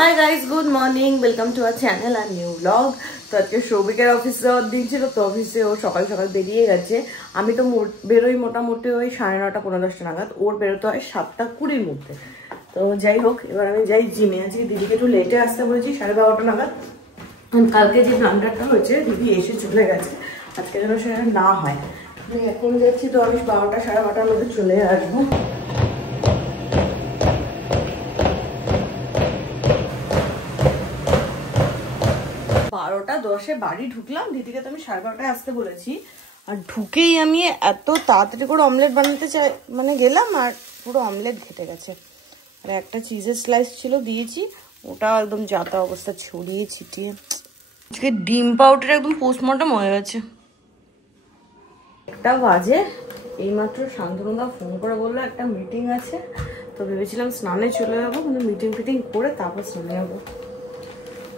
High guys, good morning, welcome to our channel আর new vlog. তো আজকে সৌভিকের অফিসে যাওয়ার দিন ছিল, তো অফিসে ও সকাল সকাল বেরিয়ে গেছে। আমি তো বেরোই মোটামুটি ওই 9:30 পৌনে 10টা নাগাদ, ওর বেরোতে হয় 7:20 মধ্যে। তো যাই হোক, এবার আমি যাই জিমে। আছি দিদিকে একটু লেটে আসতে বলেছি, 12:30 নাগাদ। কালকে যে ব্লান্ডারটা হয়েছে দিদি এসে চলে গেছে, আজকে যেন সেটা না হয়। আমি এখন যাচ্ছি, তো আমি 12টা 12:30 মধ্যে চলে আসবো। 12:10 বাড়ি ঢুকলাম। দিদিকে তো আমি 12:30টায় আসতে বলেছি, আর ঢুকেই আমি এত তাড়াতাড়ি করে অমলেট বানাতে চাই গেলাম, আর পুরো অমলেট ঘেটে গেছে। আর একটা চিজের স্লাইস ছিল, দিয়েছি, ওটা একদম যাতা অবস্থা, ছড়িয়ে ছিটিয়ে। আজকে ডিম পাউডার একদম পোস্টমর্টম হয়ে গেছে। 1টা বাজে, এইমাত্র শান্তনুদা ফোন করে বললো একটা মিটিং আছে। তো ভেবেছিলাম স্নানে চলে যাবো, কিন্তু মিটিং ফিটিং করে তারপর স্নানে যাবো।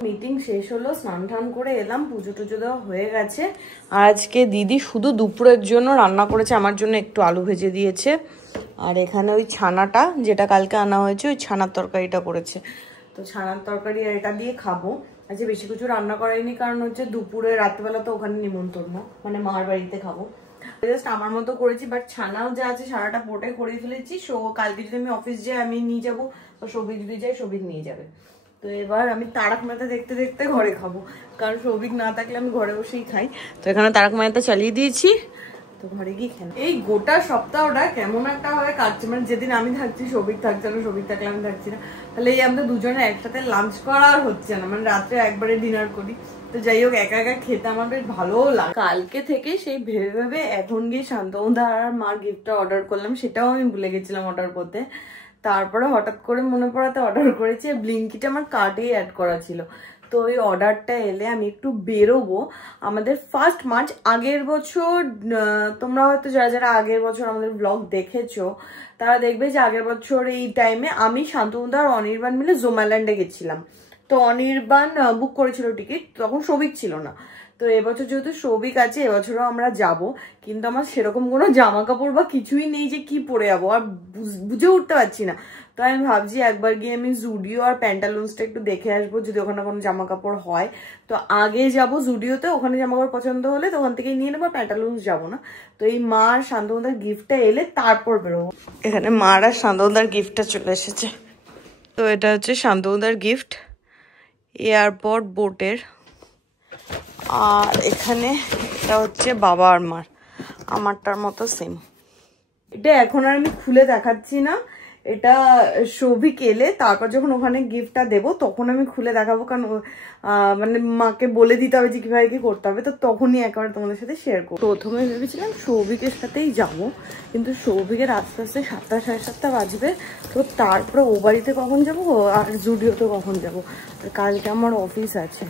মিটিং শেষ হলো, স্নান টান করে এলাম, পুজো টুজো দেওয়া হয়ে গেছে। আর আজকে দিদি শুধু দুপুরের জন্য রান্না করেছে, আমার জন্য একটু আলু ভেজে দিয়েছে। আর এখানে ওই ছানাটা যেটা কালকে আনা হয়েছে, ওই ছানার তরকারিটা করেছে। তো ছানার তরকারি আর এটা দিয়ে খাবো। আজকে বেশি কিছু রান্না করাইনি, কারণ হচ্ছে দুপুরে রাত্রিবেলা তো ওখানে নিমন্ত্রণ, মার বাড়িতে খাবো। জাস্ট আমার মতো করেছি, বাট ছানাও যা আছে সারাটা পোটে করে ফেলেছি। সো কালকে যদি আমি অফিস যাই আমি নিয়ে যাবো, তো সৌভিক যদি যাই সৌভিক নিয়ে যাবে। তো এবার আমি তারক মেহতা দেখতে দেখতে ঘরে খাবো, কারণ সৌভিক না থাকলে আমি ঘরে বসেই খাই। তো এখানে তারক মেহতা চালিয়ে দিয়েছি, তো ঘরে গিয়ে খেলাম। এই গোটা সপ্তাহটা কেমন একটা ভাবে কাটছে, যেদিন আমি থাকছি সৌভিক থাকছে না, সৌভিক থাকলে আমি থাকছি না, তাহলে এই আমরা দুজনে একসাথে লাঞ্চ করা আর হচ্ছে না, রাত্রে একবারে ডিনার করি। তো যাই হোক, একা একা খেতে আমার বেশ ভালোও লাগে। কালকে থেকে সেই ভেবে ভেবে এখন গিয়ে শান্তনুদা আর মার গিফটটা অর্ডার করলাম, সেটাও আমি ভুলে গেছিলাম অর্ডার করতে। তারপরে হঠাৎ করে মনে পড়াতে অর্ডার করেছি। ব্লিঙ্কিটা আমার কার্টেই অ্যাড করা ছিল। তো ওই অর্ডারটা এলে আমি একটু বেরোবো। আমাদের 1 মার্চ আগের বছর, তোমরা হয়তো যারা যারা আগের বছর আমাদের ব্লগ দেখেছো তারা দেখবে যে আগের বছর এই টাইমে আমি, শান্তনুদা আর অনির্বাণ মিলে জোম্যাল্যান্ডে গেছিলাম। তো অনির্বাণ বুক করেছিল টিকিট, তখন সৌভিক ছিল না। তো এবছর যেহেতু সৌভিক আছে, এবছরও আমরা যাব, কিন্তু আমার সেরকম কোনো জামা কাপড় বা কিছুই নেই যে কি পরে যাবো, আর বুঝে উঠতে পারছি না। তো আমি ভাবছি একবার গিয়ে আমি জুডিও আর প্যান্টালুন্সটা একটু দেখে আসবো, যদি ওখানে কোনো জামা কাপড় হয়। তো আগে যাব জুডিওতে, ওখানে জামা কাপড় পছন্দ হলে তো ওখান থেকেই নিয়ে নেবো, প্যান্টালুন্স যাবো না। তো এই মা আর শান্তনুদার গিফটটা এলে তারপর বেরোবো। এখানে মা আর শান্তনুদার গিফটটা চলে এসেছে। তো এটা হচ্ছে শান্তনুদার গিফট, এয়ারপোর্ট বোটের। আর এখানে এটা হচ্ছে বাবা আর মার, আমারটার মতো সেম। এটা এখন আর আমি খুলে দেখাচ্ছি না, এটা সৌভিক এলে তারপর যখন ওখানে গিফটটা দেবো তখন আমি খুলে দেখাবো, কারণ মাকে বলে দিতে হবে যে কিভাবে কি করতে হবে। তো তখনই একেবারে তোমাদের সাথে শেয়ার করবো। প্রথমে ভেবেছিলাম সৌভিকের সাথেই যাবো, কিন্তু সৌভিকের আস্তে আস্তে 7টা 7:30 বাজবে। তো তারপরে ও বাড়িতে কখন যাবো আর জুডিওতে কখন যাবো, আর কালকে আমার অফিস আছে।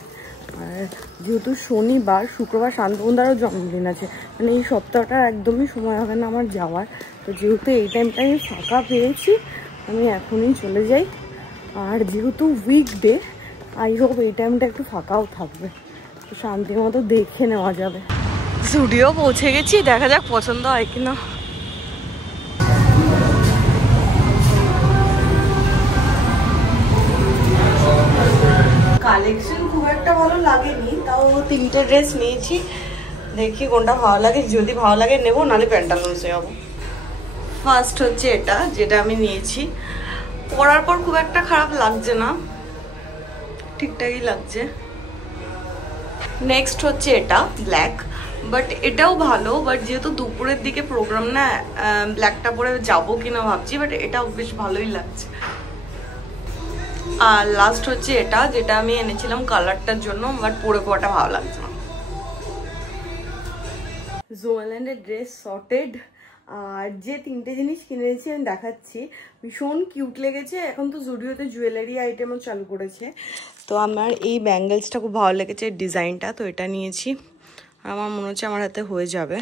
আর যেহেতু শনিবার, শুক্রবার শান্তনুদারও জন্মদিন আছে, এই সপ্তাহটা একদমই সময় হবে না আমার যাওয়ার। তো যেহেতু এই টাইমটা আমি ফাঁকা পেয়েছি, আমি এখনই চলে যাই। আর যেহেতু উইকডে, আই হোপ এই টাইমটা একটু ফাঁকাও থাকবে, তো শান্তি মতো দেখে নেওয়া যাবে। স্টুডিও পৌঁছে গেছি, দেখা যাক পছন্দ হয় কিনা। কালেকশন খুব একটা ভালো লাগেনি, তাও 3টে ড্রেস নিয়েছি, দেখি কোনটা ভালো লাগে, যদি ভালো লাগে নেবো, নাহলে প্যান্টালুন্সে যাবো। ফার্স্ট হচ্ছে এটা, যেটা আমি নিয়েছি, পরার পর খুব একটা খারাপ লাগছে না, ঠিকঠাকই লাগছে। নেক্সট হচ্ছে এটা ব্ল্যাক, বাট এটাও ভালো, বাট যেহেতু দুপুরের দিকে প্রোগ্রাম না, ব্ল্যাকটা পরে যাবো কিনা ভাবছি, বাট এটাও বেশ ভালোই লাগছে। আর লাস্ট হচ্ছে এটা, যেটা আমি এনেছিলাম কালারটার জন্য, বাট পরে পরাটা ভালো লাগছে না। জোম্যাল্যান্ডের ড্রেস সর্টেড। আর যে 3টে জিনিস কিনেছি আমি দেখাচ্ছি, ভীষণ কিউট লেগেছে। এখন তো জুডিওতে জুয়েলারি আইটেমও চালু করেছে। তো আমার এই ব্যাঙ্গেলসটা খুব ভালো লেগেছে, ডিজাইনটা, তো এটা নিয়েছি। আর আমার মনে হচ্ছে আমার হাতে হয়ে যাবে।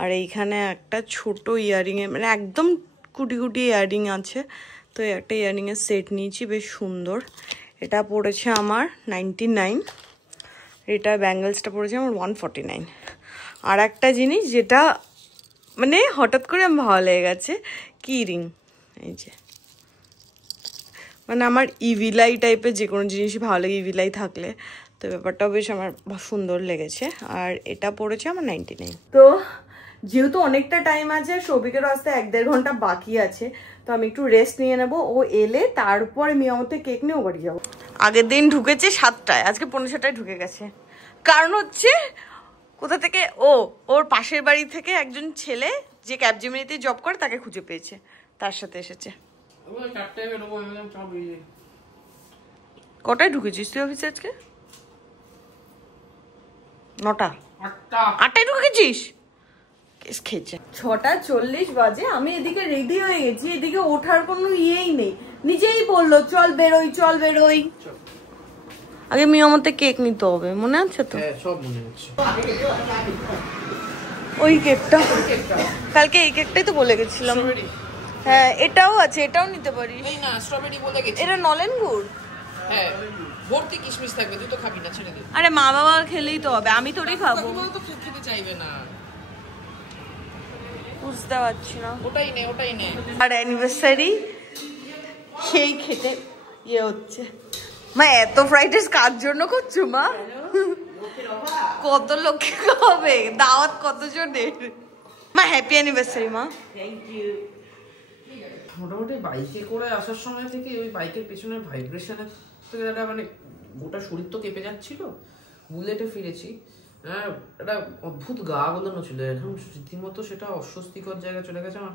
আর এইখানে একটা ছোট ইয়ারিংয়ে, একদম কুটি কুটি ইয়ারিং আছে, তো একটা ইয়ারিংয়ের সেট নিয়েছি, বেশ সুন্দর। এটা পড়েছে আমার 99, এটা ব্যাঙ্গেলসটা পড়েছে আমার 149। আর একটা জিনিস যেটা হঠাৎ করে আমার ভালো লেগে গেছে, কি রিং, এই যে মানে আমার ইভিলাই টাইপের যে কোনো জিনিসই ভালো লাগে, ইভিলাই থাকলে। তো ব্যাপারটাও বেশ আমার সুন্দর লেগেছে। আর এটা পড়েছে আমার 99। তো যেহেতু অনেকটা টাইম আছে, সৌভিকের আসতে 1-1.5 ঘন্টা বাকি আছে, তো আমি একটু রেস্ট নিয়ে নেবো। ও এলে তারপরে মিয়ামতে কেক নিয়ে ও বাড়ি যাবো। আগের দিন ঢুকেছে 7টায়, আজকে 5:45টায় ঢুকে গেছে। কারণ হচ্ছে কোথা থেকে, ওর পাশের বাড়ি থেকে একজন ছেলে যে ক্যাপজেমিনিতে জব করে তাকে খুঁজে পেয়েছে, তার সাথে এসেছে। কটায় ঢুকেছিস তুই অফিসে আজকে? 9টা? 8টায় ঢুকে গেছিস? খেয়েছে। 6:40 বাজে, আমি এদিকে রেডি হয়ে গেছি, এদিকে ওঠার কোনো ইয়েই নেই। নিজেই বললো চল বেরোই, চল বেরোই। আগে মিয়ামতে কেক নিতে হবে, মনে আছে তো? সব মনে আছে। ওই কেকটা কালকে, এই কেকটাই তো বলে গেছিলাম। হ্যাঁ এটাও আছে, এটাও নিতে পারিস। এই না স্ট্রবেরি বলে গেছি। এটা নলেন গুড়। হ্যাঁ ভর্তি কিশমিশ থাকবে, তুই তো খাবি না, ছেড়ে দে। আরে মা বাবা খেলেই তো হবে, আমি তোরই খাবো। তুই তো খেতে চাইবে না, বুঝতে পারছি না। ওটাই নে, ওটাই নে। আর অ্যানিভার্সারি সেই খেতে ইয়ে হচ্ছে। মা এত ফ্রাইড রাইস কার জন্য করছো মা? কত লোককে খাওয়াবে? দাওয়াত কতজনের? মা হ্যাপি অ্যানিভার্সারি মা। Thank you. মোটামুটি বাইকে করে আসার সময় থেকে ওই বাইকের পেছনের ভাইব্রেশনের থেকে একটা মানে গোটা শরীর তো কেঁপে যাচ্ছিল। বুলেটে ফিরেছি, একটা অদ্ভুত গা গোলানো ছিল, এখন রীতিমতো সেটা অস্বস্তিকর জায়গায় চলে গেছে, আমার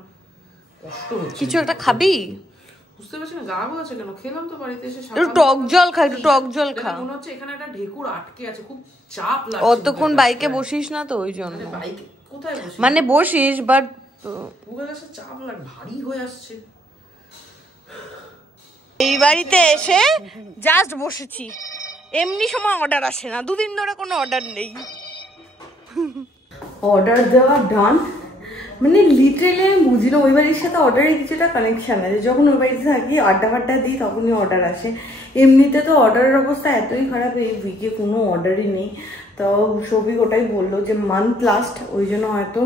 কষ্ট হচ্ছে। কিছু একটা খাবি? বুঝতে পারছি না গা গোলাচ্ছে কেন। খেলাম তো বাড়িতে এসে, একটু টক জল খা, একটু টক জল খা। মনে হচ্ছে এখানে একটা ঢেকুর আটকে আছে, খুব চাপ লাগছে। অতক্ষণ বাইকে বসিস না তো ওই জন্য। বাইকে কোথায় বসিস? মানে বসিস বাট বুকের কাছে চাপ লাগ, ভারী হয়ে আসছে। এই বাড়িতে এসে জাস্ট বসেছি, এমনি সময় অর্ডার আসে না, 2 দিন ধরে কোনো অর্ডার নেই। অর্ডার দেওয়া ডান, মানে লিটারেলি আমি বুঝি না ওই বাড়ির সাথে অর্ডারের কিছুটা কানেকশন আছে। যখন ওই বাড়িতে থাকি আড্ডা ফাড্ডা দিই তখনই অর্ডার আসে। এমনিতে তো অর্ডারের অবস্থা এতই খারাপ, এই উইকে কোনো অর্ডারই নেই। তো সৌভিক ওটাই বললো যে মান্থ লাস্ট, ওই জন্য হয়তো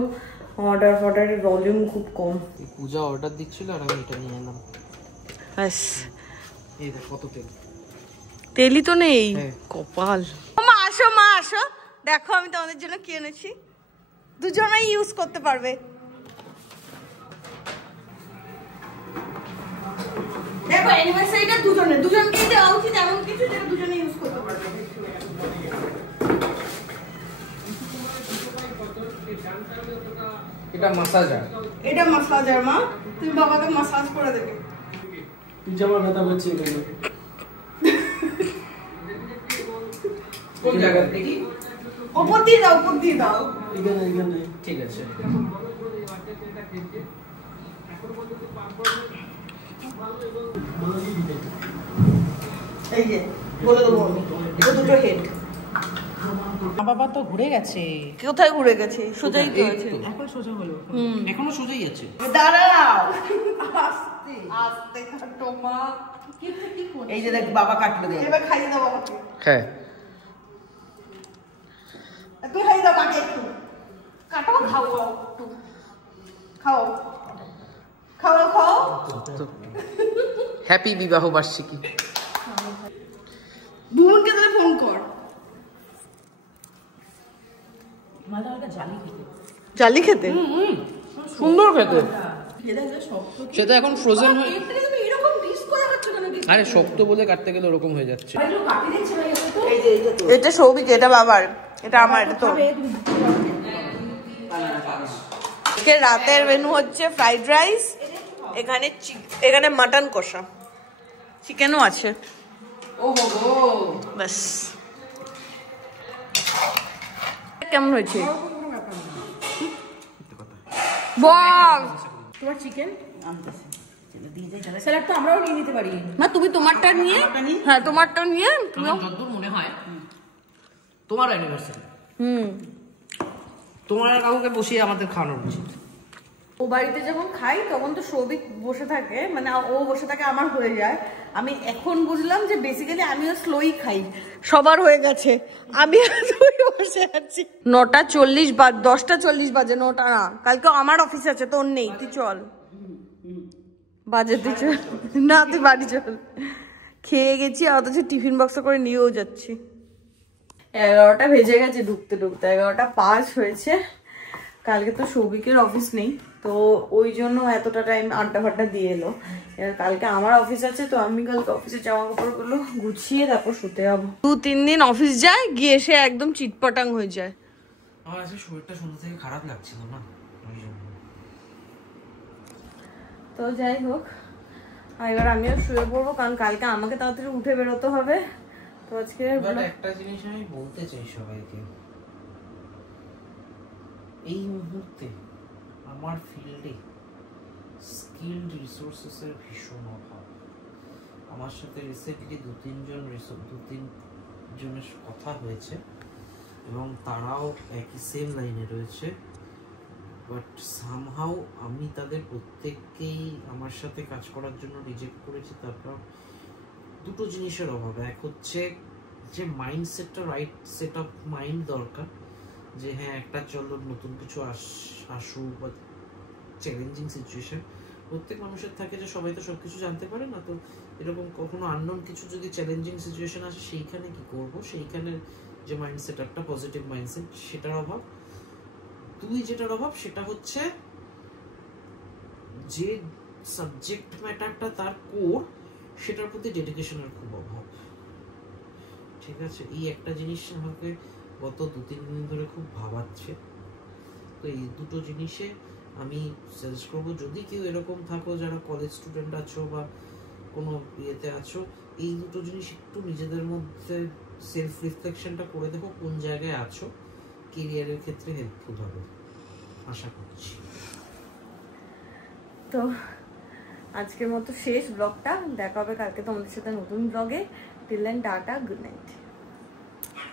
অর্ডারের ভলিউম খুব কম। পূজা অর্ডার দিচ্ছিল আর আমি এটা নিয়ে এলাম। ব্যাস। এই দেখ কত তেল। তেলই তো নেই, কপাল। মা আসো, মা আসো, দেখো আমি তোমাদের জন্য কি এনেছি, দুজনেই ইউজ করতে পারবে। দেখো অ্যানিভার্সারিটা দুজনকেই দেওয়া উচিত, এমন কিছু যেটা দুজনে ইউজ করতে পারবে। এটা মাসাজার। এটা মাসাজার মা, তুমি বাবাকে মাসাজ করে দেবে। পিজামা ব্যথা করছে কেন? কোন জায়গা দেখি? উপর দিয়ে দাও, উপর দিয়ে দাও। এখানে এখানে। ঠিক আছে। এই যে বলে দেবো আমি, এটা দুটো হেড। বাবা তো ঘুরে গেছে। কোথায় ঘুরে গেছে? সোজাই তো আছে। এখন সোজা হলো। এখনো সোজাই আছে। দাঁড়াও, আস্তে আস্তে কাটো মা। এই যে দেখ বাবা কাটলো দে। এবার খাইয়ে দাও বাবাকে। হ্যাঁ তুই খাইয়ে দাও মাকে একটু। কাটো, খাও একটু। খাও খাও খাও। হ্যাপি বিবাহ বার্ষিকী। বুমনকে তাহলে ফোন কর। মালা ওটা জালি খেতে। জালি খেতে? সুন্দর খেতে। এটা শক্ত। সেটা এখন ফ্রোজেন হয়ে, এটাকে তুমি এরকম ডিস করে খাচ্ছ কেন? আরে শক্ত বলে কাটতে গেলে ওরকম হয়ে যাচ্ছে। কাটি দিচ্ছে ভাই তো। এই যে এই যে এটা সৌভিক, এটা বাবার, এটা আমার, এটা তো। আজকে রাতের মেনু হচ্ছে ফ্রাইড রাইস, এখানে মাটন কষা, চিকেনও আছে। ওহো গো বাস। কেমন হয়েছে বল? তোমার চিকেন আনতেছে। চলো দিয়ে যাই তাহলে। স্যালাড তো আমরাও নিয়ে নিতে পারি। না তুমি তোমারটা নিয়ে, হ্যাঁ তোমারটা নিয়ে তুমি। যতদূর মনে হয় তোমার অ্যানিভার্সারি, তোমার কাউকে বসিয়ে আমাদের খাওয়ানোর উচিত। ও বাড়িতে যখন খাই তখন তো সৌভিক বসে থাকে, মানে ও বসে থাকে, আমার হয়ে যায়। আমি এখন বুঝলাম যে বেসিক্যালি আমিও স্লোই খাই, সবার হয়ে গেছে, আমি বসে আছি। 9:40 বাজে, 10:40 বাজে, 9টা না। কালকে আমার অফিস আছে, তোর নেই, তুই চল। বাজাতে চল না, তুই বাড়ি চল। খেয়ে গেছি, অথচ টিফিন বক্সে করে নিয়েও যাচ্ছি। 11টা বেজে গেছে ঢুকতে ঢুকতে, 11টা 5 হয়েছে। কালকে তো সৌভিকের অফিস নেই, তো ওই জন্য এতটা টাইম আড্ডা ফাড্ডা দিয়ে এলো। এবার কালকে আমার অফিস আছে, তো আমি কালকে অফিসের জামা কাপড়গুলো গুছিয়ে তারপর শুতে যাবো। 2-3 দিন অফিস যায়, গিয়ে এসে একদম চিটপটাং হয়ে যায়। আমার আজকে শরীরটা সন্ধ্যা থেকে খারাপ লাগছিল না, ওই জন্য। তো যাই হোক, এবার আমিও শুয়ে পড়বো, কারণ কালকে আমাকে তাড়াতাড়ি উঠে বেরোতে হবে। তো আজকে একটা জিনিস আমি বলতে চাই সবাইকে, এই মুহূর্তে আমার ফিল্ডে স্কিলড রিসোর্সেস এর ভীষণ অভাব। আমার সাথে রিসেন্টলি 2-3 জনের কথা হয়েছে এবং তারাও একই সেম লাইনে রয়েছে, বাট সামহাউ আমি তাদের প্রত্যেককেই আমার সাথে কাজ করার জন্য রিজেক্ট করেছি। তারপর দুটো জিনিসের অভাব। এক হচ্ছে যে মাইন্ডসেটটা, রাইট সেট অফ মাইন্ড দরকার, যে হ্যাঁ একটা চলো নতুন কিছু আসুক বা চ্যালেঞ্জিং সিচুয়েশন। প্রত্যেক মানুষের থাকে যে সবাই তো সবকিছু জানতে পারে না, তো এরকম কখনো আননোন কিছু যদি চ্যালেঞ্জিং সিচুয়েশন আসে, সেইখানে কি করব, সেইখানে যে মাইন্ডসেট একটা পজিটিভ মাইন্ডসেট, সেটার অভাব। 2 যেটার অভাব সেটা হচ্ছে যে সাবজেক্ট ম্যাটারটা তার কোর, সেটার প্রতি ডেডিকেশনের খুব অভাব। ঠিক আছে, এই একটা জিনিস আমাকে গত 2-3 দিন ধরে খুব ভাবাচ্ছে। তো এই দুটো জিনিসে আমি সাজেস্ট করবো, যদি কেউ এরকম থাকো যারা কলেজ স্টুডেন্ট আছো বা কোনো ইয়েতে আছো, এই দুটো জিনিস একটু নিজেদের মধ্যে সেলফ রিফ্লেকশনটা করে দেখো, কোন জায়গায় আছো, কেরিয়ারের ক্ষেত্রে হেল্পফুল হবে আশা করছি। তো আজকের মতো শেষ ব্লগটা, দেখা হবে কালকে তোমাদের সাথে নতুন ব্লগে। Till then tata, good night.